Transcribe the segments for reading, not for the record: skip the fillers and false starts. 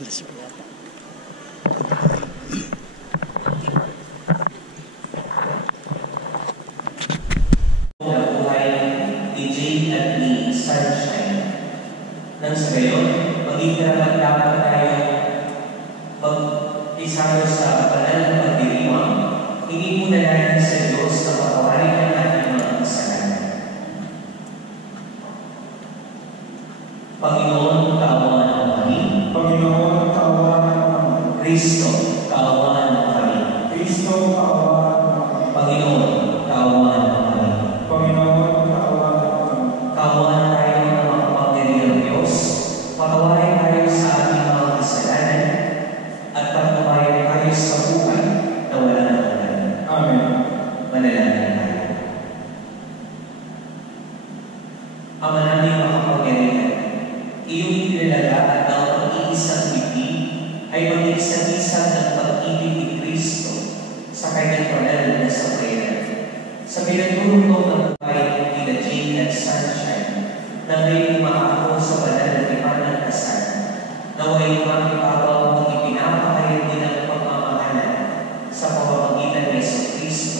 Alas po yata. Buhay ni Jane at ni Sunshine. Nang sa gayon, maging dapat tayo mag-isalo sa banal na pagdiriwang, hindi muna natin sa Diyos na patawarin ang ating mga kasalanan. Panginoon, kaawahan mo kami. Panginoon, kaawahan mo kami. Kristo, kaawahan mo kami. Kristo, kaawahan mo kami. Panginoon, kaawahan mo kami. Panginoon, kaawahan mo kami. Kaawahan tayo ng mga kapangyarihang Diyos. Patawarin tayo sa ating mga kasalanan at patawarin tayo sa buhay na wala ng hanggan. Amen. Manalangin tayo. Ama namin makapangyarihan, iyong inilalagaan ng pag-iisang ibig ay mag-iisang-isang ng pag-ibig ni Kristo sa kanyang banal na sambayanan. Sa pinagdurugtong ng buhay ni Jane at Sunshine, na may umaako sa banal na tipan ng kasal, naway makipabaw ang ipinapakayag din ang pagmamahalan sa pamamagitan ni Jesucristo,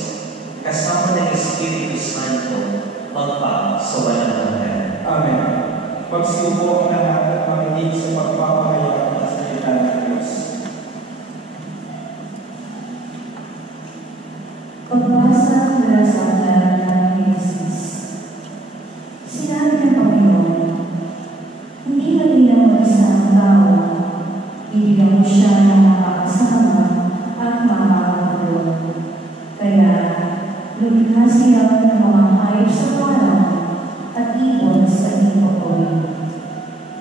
kasama ng Espiritu Santo, magpa sa walang hanggan. Amen. Pagsubo ang lahat at makinig sa pagpapahayag ng salita ng Diyos. Pagbasa mula sa aklat ng Henesis. Sinabi ng Panginoon, hindi malinaw ang isang tao, bibigyan mo siya ng mga kasama at mga kapatid. Kaya, lumikha siya ng mga hayop sa parang at ibon sa ipopoy.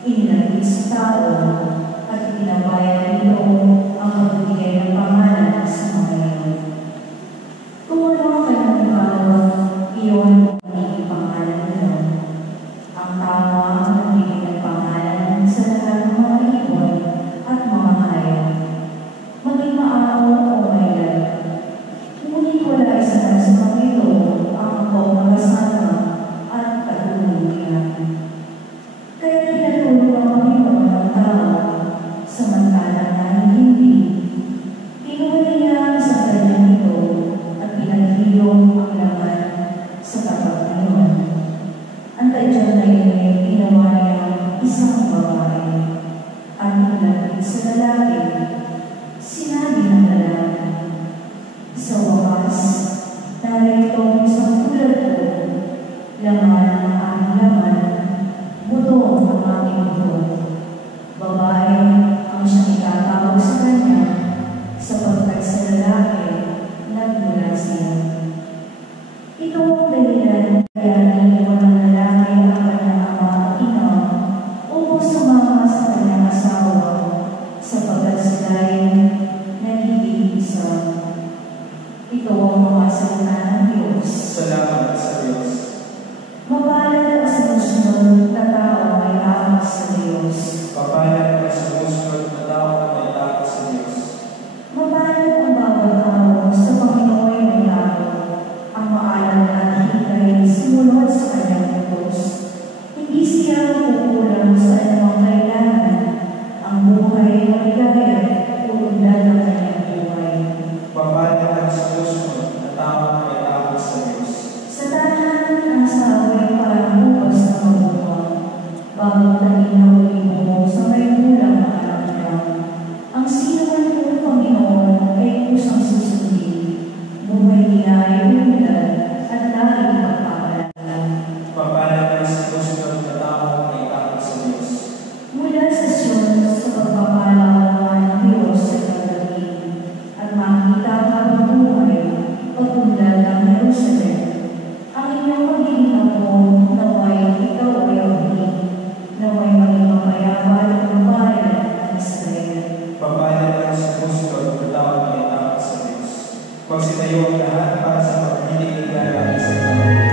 Inilagay sa tao at pinabayan nito ang pagbibigay ng pangalan sa mga iyon. Kung ano ang kanyang ipagawa, iyon ang magiging pangalan nila. Ang tama ang nagbigay ng pangalan sa lahat ng mga ibon at mga hayop. Maging maaw o mailan. Ngunit wala isa sa mga ito ang pagkakasama at pagtutulungan. Kaya pinatulong ang Panginoon ng tao, samantala na hindi. Kinuha niya sa ipagpapayabal ang bayan ng Israel. Babayan sa gusto at tao ay takot sa Diyos. Magsitayo ang lahat para sa pagdinig ng sa Panginoon.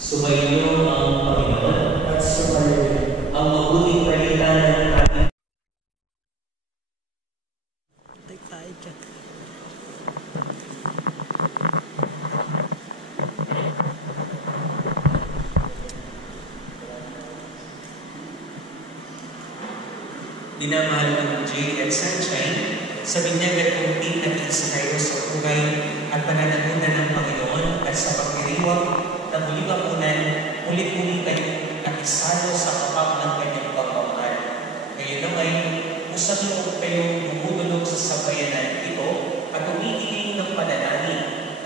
Sumainyo ang Panginoon At sumayo. ang mabuting balita ng ating Tay ka. minamahal ng Jay at Sunshine sa binyag at kunting nag-iisa kayo sa buhay at pananagunan ng Panginoon at sa pagdiriwang na muli mapunan, ulit-ulit kayong nakisalo sa kapag ng kanyang pagmamahal. Ngayon naman, usabi mo kayong lumululog sa sabayanan ito at umiiling ng panalangin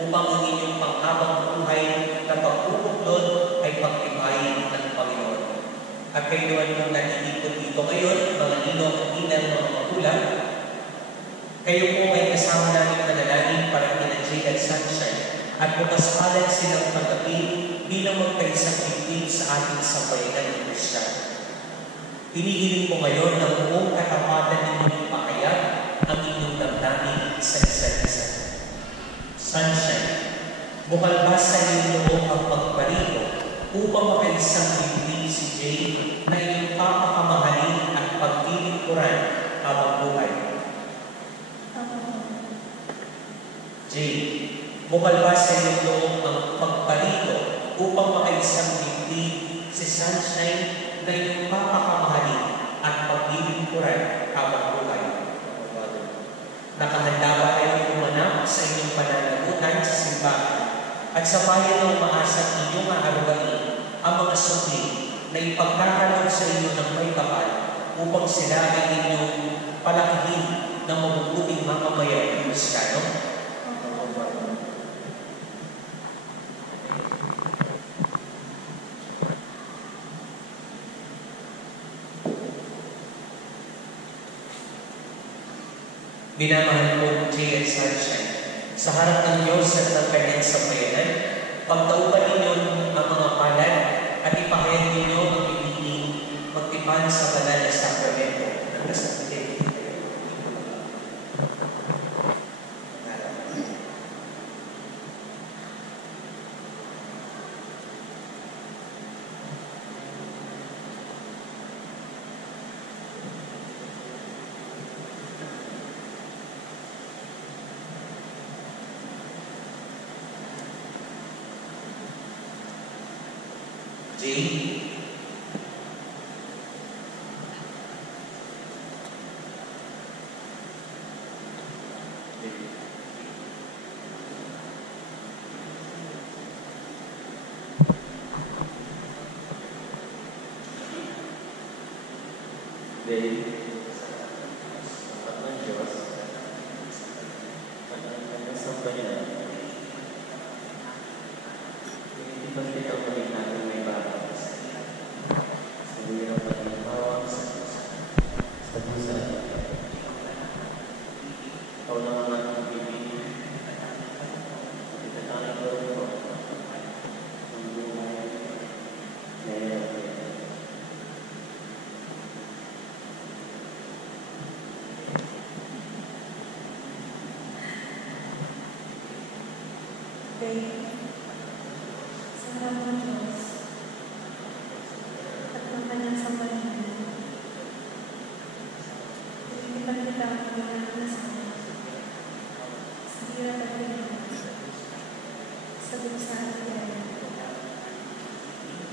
upang ang inyong panghabang buhay na pagpupuklod ay pagtibayin ng Panginoon. At kayo naman kung nalilipot dito ngayon, mga ninong at inang mga magulang, kayo po ay kasama namin manalangin para kina Jay at Sunshine at pumaspalan silang pagkapit bilang magkaisang pipig sa ating sabayanan ng Kristiyano. Hinihiling po ngayon ng buong katapatan ninyong ipahayag ang inyong damdamin sa isa't isa. Sunshine, bukal ba sa inyong ang pagparito upang makaisang pipig si Jay na inyong papakamahalin at pagtitikuran habang buhay? Jay, bukal ba sa inyong ang pagparito upang makaisang pipig si Sunshine na inyong papakamahalin at pagtitikuran habang buhay? Nakahanda ba kayong umanap sa inyong pananagutan sa simbahan at sa bayan ng umaasang inyong aarugain ang mga sukli na ipagkakaroon sa inyo ng may kapal upang sila ay inyong palakihin ng mabubuting mamamayan ng Kristiyano? Minamahal po Jay at Sunshine, sa harap ng Diyos at ng kanyang sambayanan, pagtaupan ninyo ang mga palad at ipahayag ninyo ang pipiging magtipan sa banal na sakramento ng kasakitin. Jay, sa harap ng Diyos at ng kanyang sambayanan, pinipag kita ang kanyang nasama sa hirap at hirap, sa duksa at hirap.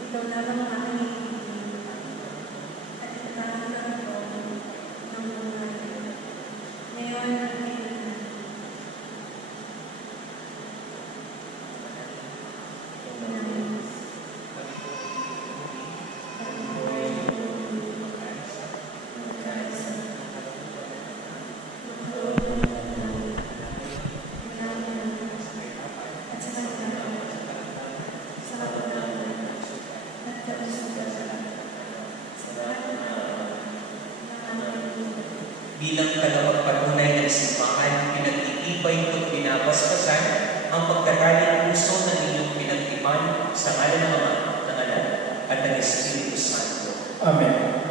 Ikaw lamang ang aking ibigin at itatahan ng ito Bilang kalawag-patunay ng simbahan, pinagtitipay at binabasbasan ang pagkataling puso ng inyong pinagtipan sa ngalan ng Ama, ng Anak, at ng Espiritu Santo. Amen.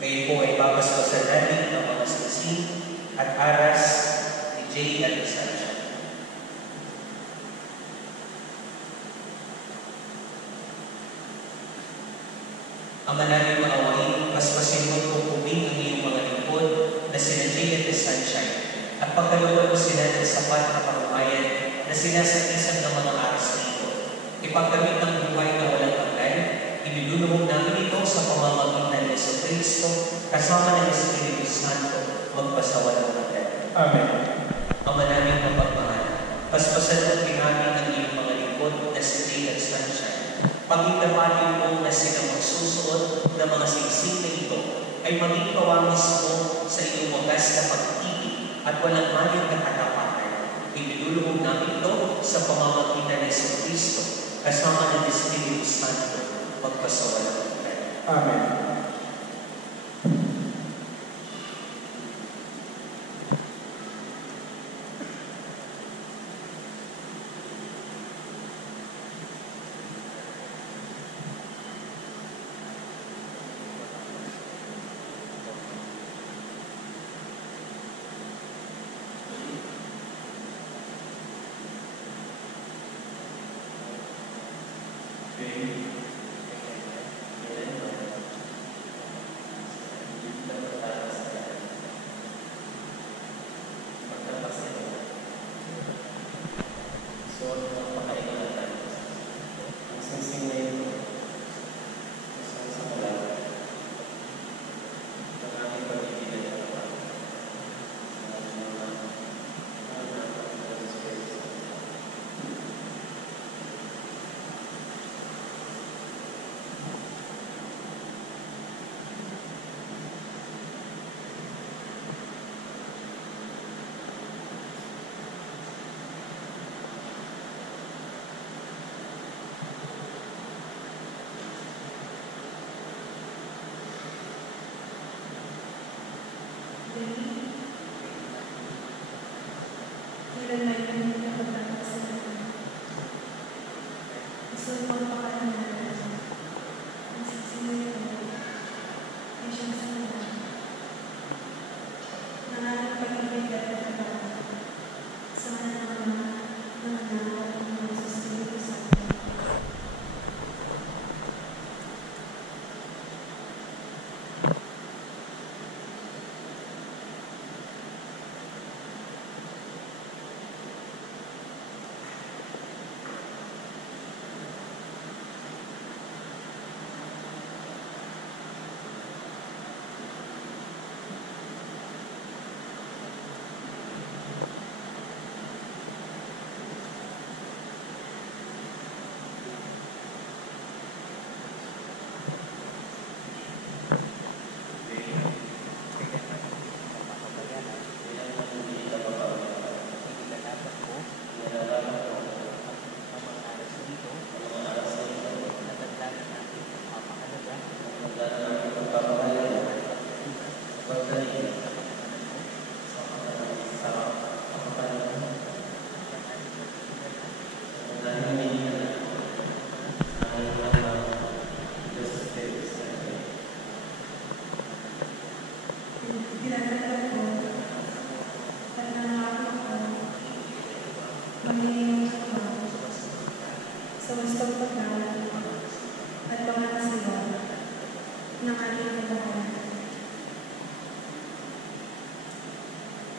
Ngayon po ay babasbasan natin ang mga singsing at aras ni Jay at Sancha. Ama namin maawain, basbasin mo tupubing ang iyong mga lingkod na sina Jay at Sunshine at pagkaloob mo sila ng sapat na parumayan na sinasagisag ng mga aras nito. Ipagkamit ng buhay na walang hanggan, iniluluhog namin ito sa pamamagitan ni Jesucristo kasama ng Espiritu Santo magpasawalang hanggan. Amen. Ama namin na pagmahal, basbasan at pinamit ang iyong mga lingkod na si Jay at Sunshine. Pagkikamanin mo na sila magsusuot ng mga singsing na ito ay maging kawamis mo sa iyong wagas na pag-ibig at walang maling na katapatan. Iniluluhog namin ito sa pamamagitan ng Jesucristo kasama ng Espiritu Santo magpasawalang hanggan. Amen.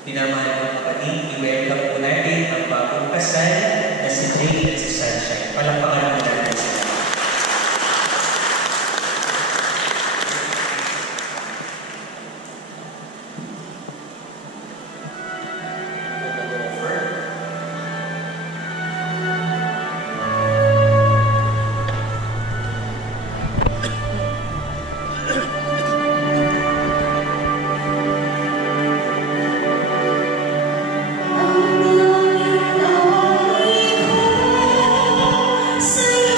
Minamahal ng kapatid, i-welcome po natin ang bagong kasal na si Jay at si Sunshine. Palakpakan mo natin sila. Say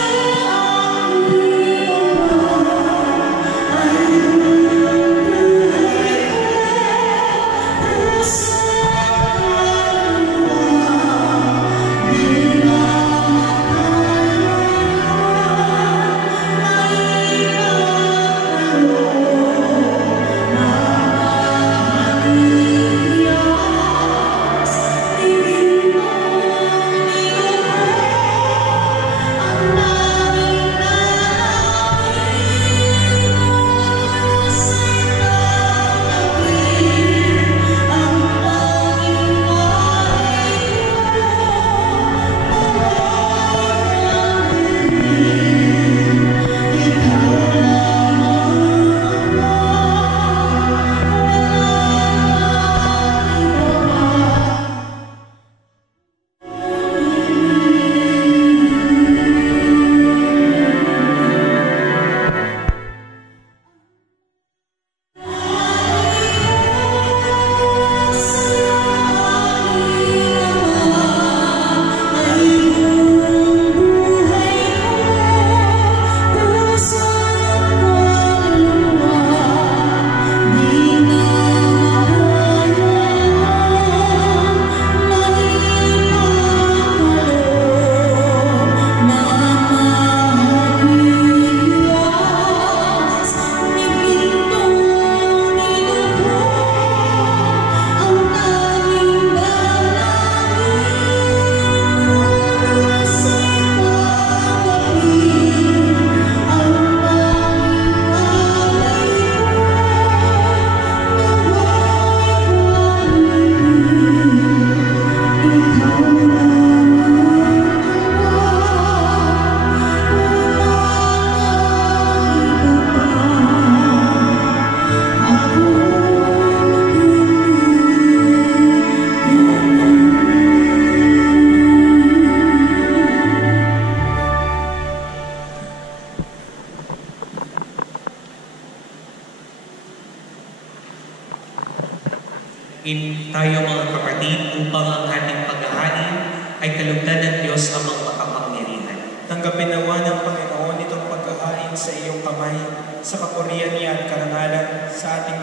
tayo mga kapatid upang ang ating paghahain ay kalugdan ng Diyos amang makapangyarihan. Tanggapin nawa ng Panginoon itong paghahain sa iyong kamay, sa kapurihan niya at karangalan, sa ating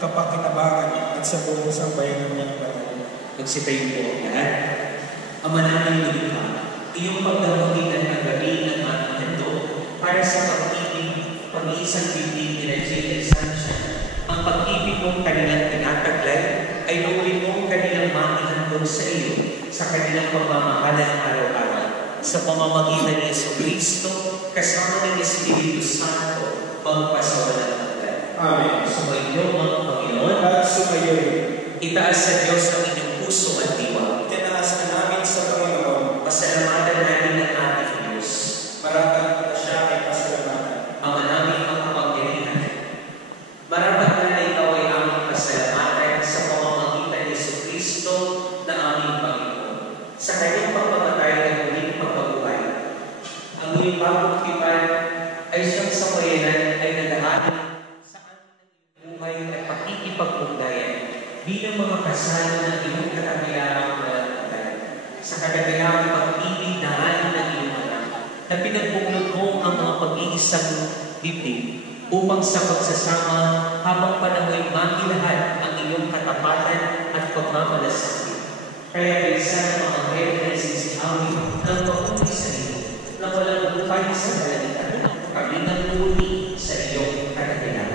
kapakinabangan at sa buong sambayanan niyang banal. Magsitayo po lahat. Ama namin lumikha, iyong pagdamagitan ang gabi ng aming mundo para sa pag-ibig, pag-iisang bibig nila Jane at Sunshine. Ang pag-ibig mong kanilang tinataglay ay luulin mong kanilang maihandog sa iyo sa kanilang pagmamahalan araw-araw. Sa pamamagitan ni Jesucristo, kasama ng Espiritu Santo, magpasawalang hanggan. Amen. Sumayo mga Panginoon, At sumayoy, itaas sa Diyos ang inyong puso at diwa. itinaas ka namin sa Panginoon, Pasalamatan natin ang ating Diyos. marapat na siya ay pasalamatan. Ama namin ang kapangyarihan. Marapat na ikaw ay aming pasalamatan sa pamamagitan ni Jesucristo na aming Panginoon. Sa kanyang pagpamatay at muling pagkabuhay, ang muling bagong tipan ay siyang sambayanan ay nalahanan sa aming buhay at pakikipag-ugnayan bilang mga kasalo ng iyong katakilarang walang hanggan. Sa kadakilang pag-ibig na hanin ng iyong anak, na pinagbuklod mo ang mga pag-iisang dibdib upang sa pagsasama habang panahoy makilahat ang iyong katapatan at pagmamalasakit. Kaya isa ng mga head na sisihawi ng pag-uwi sa iyo na walang buhay sa kalalitan, kami nang uli sa iyong kadakilaan.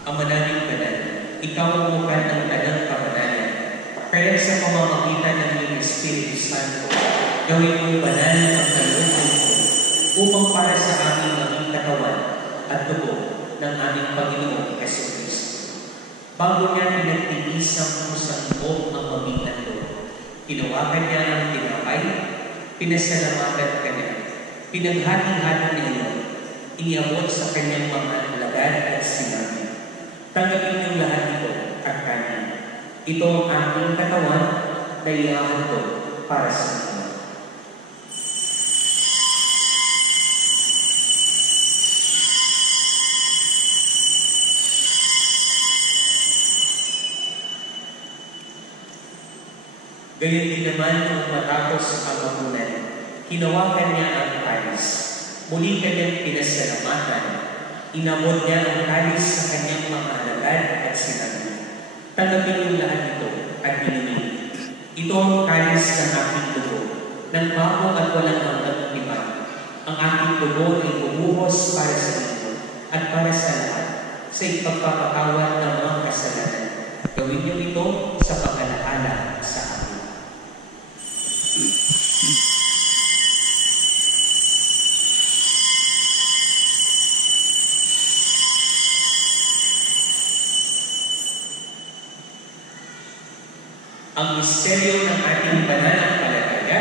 Ama naming banal, ikaw ang mukha ng tanang kabanalan. Kaya sa pamamagitan ng iyong Espiritu Santo, gawin mong banal ang kalooban ko upang para sa aming maging katawan at dugo ng aming Panginoong Jesucristo. Bago niya pinagtiis ang pusang loob ang mabitan doon, hinawakan niya ang tinapay, pinasalamatan ka niya, pinaghati-hati niya, iniabot sa kanyang mga alagad at sinabi, tanggapin niyong lahat ito at kanin. Ito ang aking katawan na iahandog para sa inyo. Gayon din naman nung matapos ang hapunan, hinawakan niya ang kalis. Muli kanyang pinasalamatan. Inamod niya ang kalis sa kanyang mga alagad at sinabi, tanggapin yung lahat ito at inumin. Ito ang kalis ng aking dugo, ng bago at walang hanggang tipan. Ang aking dugo ay bumuhos para sa inyo at para sa lahat, sa ipagpapatawad ng mga kasalanan. Gawin niyo ito sa pag-alaala sa akin. Ang misteryo ng ating pananampalataya.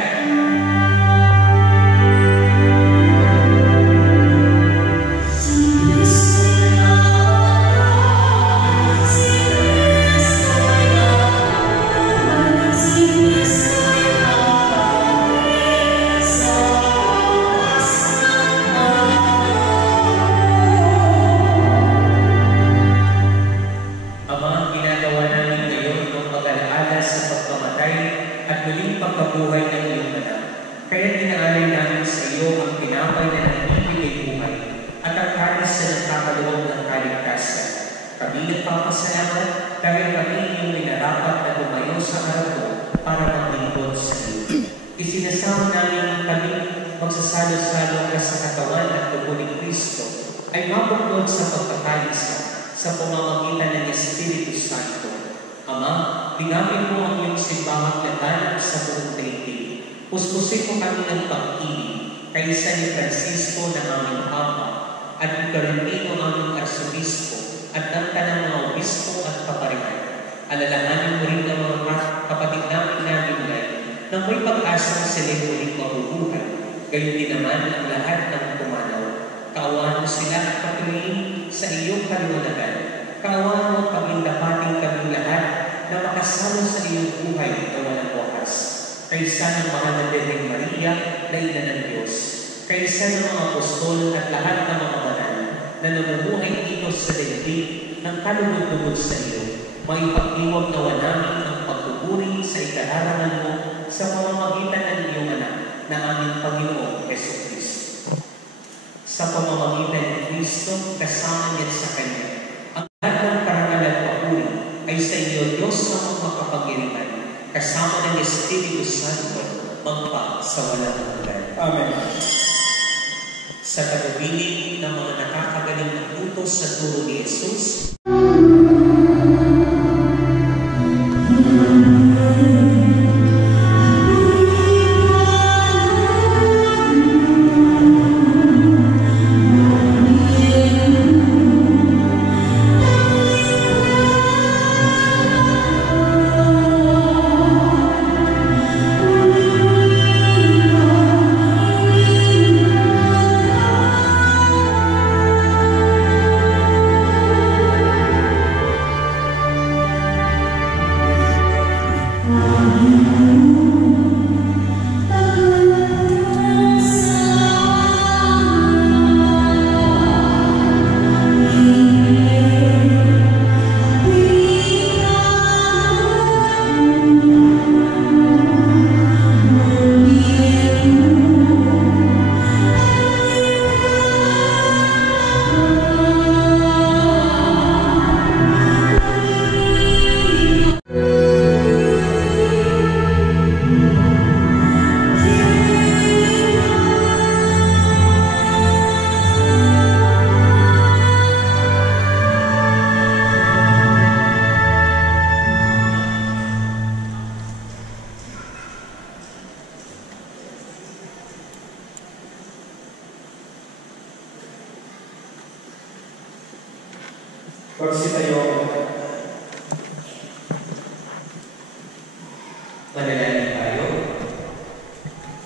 Ama, ginagawa namin ngayon ng pag-alaala sa pagkamatay at muling pagkabuhay ng iyong anak. Kaya dinaalay namin sa iyo ang pinapay na nagbibigay buhay at ang kalis na nagkakaluwag ng kaligtasan. Kami nagpapasalamat dahil kami iyong minarapat na tumayo sa harap mo para maglingkod sa iyo. Isinasama namin kami magsasalo-salo sa katawan at dugo ni Kristo ay mabuklod sa pagkakaisa sa pamamagitan ng Espiritu Santo. Ama, binapin mo ang iyong simbahang laganap sa buong daigdig. Puspusin mo kami ng pag-ibig kaysa ni Francisco na aming Papa at ni Carolino aming Arsobispo at ng tanang mga obispo at kaparihan. Alalahanin mo rin ang mga kapatid namin naminlay na may pag-asang sila muling mabubuhay. Gayon din naman ang lahat ng pumanaw. Kaawaan mo sila at patuloyin sa iyong kaliwanagan. Kaawaan mo paglindapating kaming lahat na makasalo sa iyong buhay na walang wakas. Kaysa ng mahal na Birheng Maria na ina ng Diyos. Kaysa ng mga apostol at lahat ng mga banal na namumuhay dito sa daigdig ng kalugod-lugod sa iyo. Maipag-iwag nawa namin ang pagpupuri sa ikararangan mo sa pamamagitan ng iyong anak na aming Panginoong Jesucristo. Sa pamamagitan ni Kristo, kasama niya sa Kanya. Ang lahat ng karangal at papuri ay sa iyo, Diyos na magmakapangyarihan, kasama ng Espiritu Santo, magpa sa walang hanggan. Amen. Sa tagubilin ng mga nakakagaling na utos sa turo ni Jesus, Magsitayo. manalangin tayo.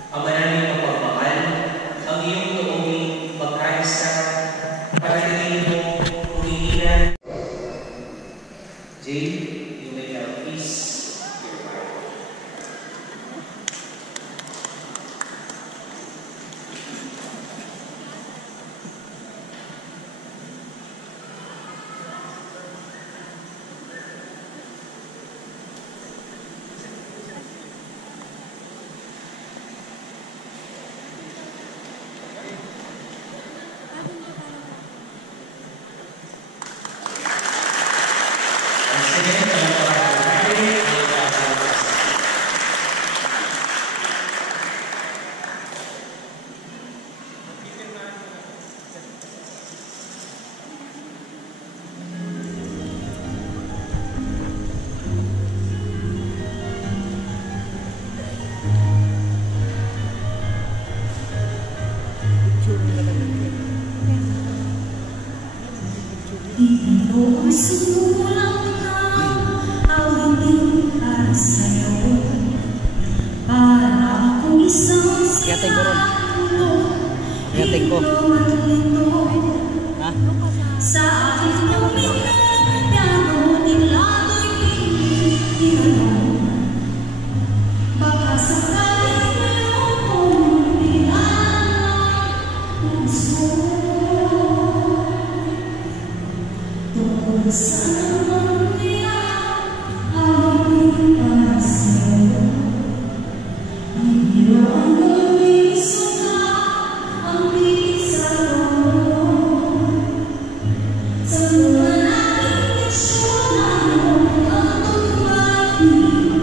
Ama namin mapagmahal, ang iyong loobing magkaisa para naging mo umiinan. Jane, you may have peace. Yating ko ron. Yating ko. Ha? Sa aking piano nilato'y tinanong baka sakaling mayroon kong pinanang puso tungkol sa namang niya ay para sa'yo. Hindi ang gawin suka ang bisa mo. Sa mga nating leksyon ang tungkol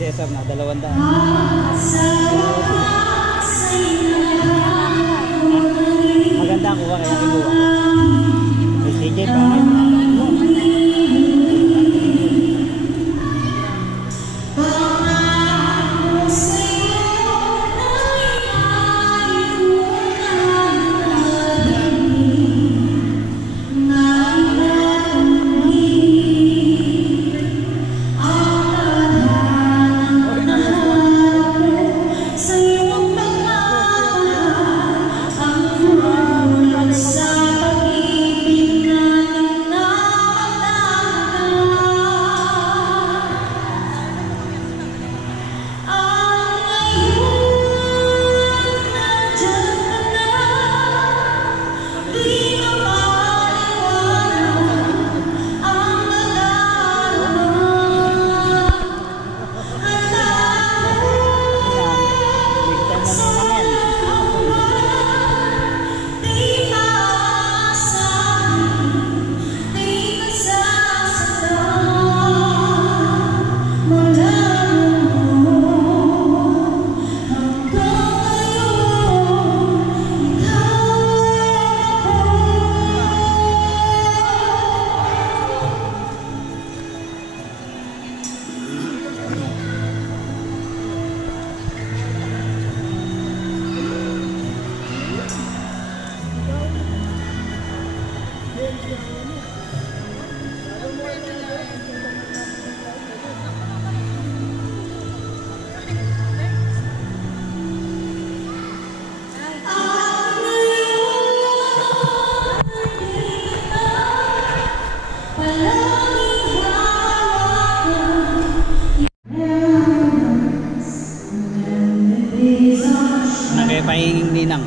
Cesar na 200. Maganda ang kuha kaya kinuha ko. May CJ pangit. Pahinging ninang.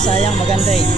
Sayang maganda eh.